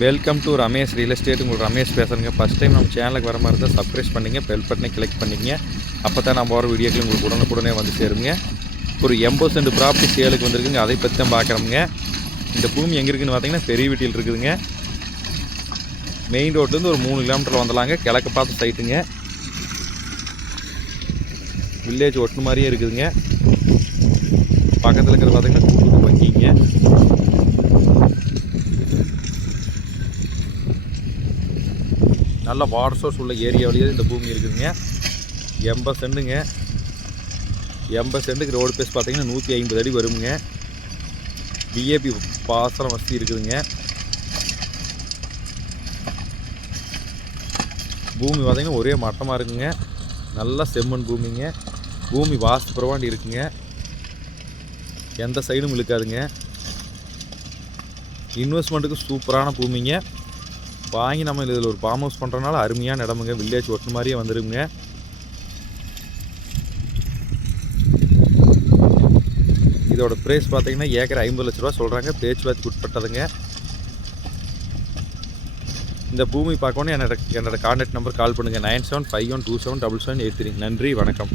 Welcome to Ramesh real estate உங்களுக்கு ரமேஷ் பேசுகிறேங்க first time நம்ம சேனலுக்கு வர மாதிரி இருந்தால் சப்ஸ்கிரைப் பண்ணிங்க பெல் பட்டனை கிளிக் பண்ணிக்கங்க அப்போ தான் நான் போகிற வீடியோக்கள் உங்களுக்கு உடனுக்குடனே வந்து சேருங்க. ஒரு எண்பது சென்ட் ப்ராப்பர்ட்டி சேலுக்கு வந்திருக்குங்க. அதை பற்றி தான் பார்க்குறோங்க இந்த பூமி எங்கே இருக்குதுன்னு பார்த்தீங்கன்னா பெரிய வீட்டில் இருக்குதுங்க. மெயின் ரோட்லேருந்து ஒரு மூணு கிலோமீட்டர் வந்துடலாங்க கிழக்கு பார்த்து சைட்டுங்க வில்லேஜ் ஒட்டு மாதிரியே இருக்குதுங்க. பக்கத்தில் இருக்கிற நல்ல வாட்டர் சோர்ஸ் உள்ள ஏரியாவிலேயே இந்த பூமி இருக்குதுங்க. எண்பது சென்ட்டுங்க எண்பது சென்ட்டுக்கு ரோடு பேஸ் பார்த்தீங்கன்னா நூற்றி ஐம்பது அடி வருங்க பிஏபி பாசனம் வசதி இருக்குதுங்க. பூமி பார்த்தீங்கன்னா ஒரே மட்டமாக இருக்குங்க. நல்லா செம்மண் பூமிங்க. பூமி வாஸ்து புறவாண்டி இருக்குங்க. எந்த சைடும் இழுக்காதுங்க. இன்வெஸ்ட்மெண்ட்டுக்கு சூப்பரான பூமிங்க. வாங்கி நம்ம இதில் ஒரு ஃபார்ம் ஹவுஸ் பண்ணுறனால அருமையான இடமுங்க வில்லேஜ் ஒட்டு மாதிரியே வந்துடுங்க இதோட ப்ரைஸ் பார்த்தீங்கன்னா ஏக்கர் ஐம்பது லட்ச ரூபா சொல்கிறாங்க பேச்சுவார்த்தைக்கு உட்பட்டதுங்க. இந்த பூமி பார்க்கணும் என்னோட என்னோட கான்டாக்ட் நம்பர் கால் பண்ணுங்கள் nine seven five one two seven double seven eight three. நன்றி வணக்கம்.